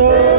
Lord.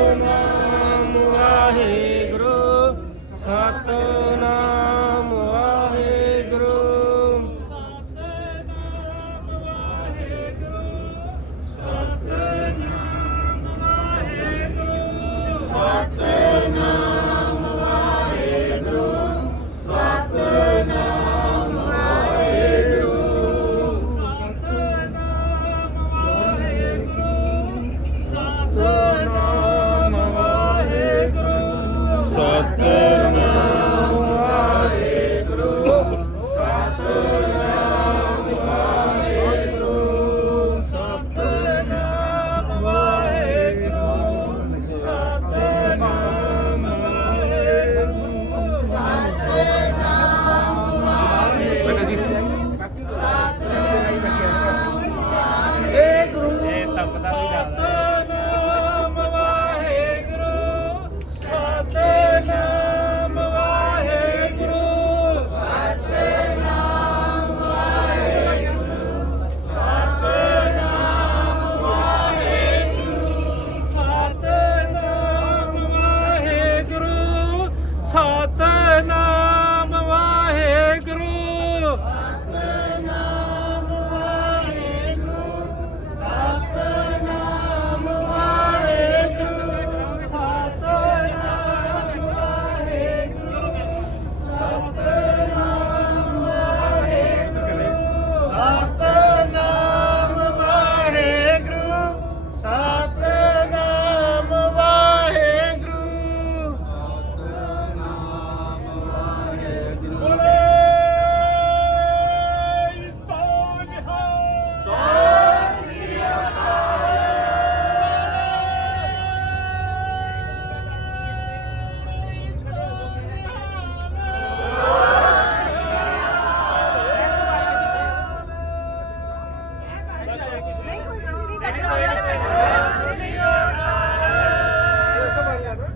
Mariano.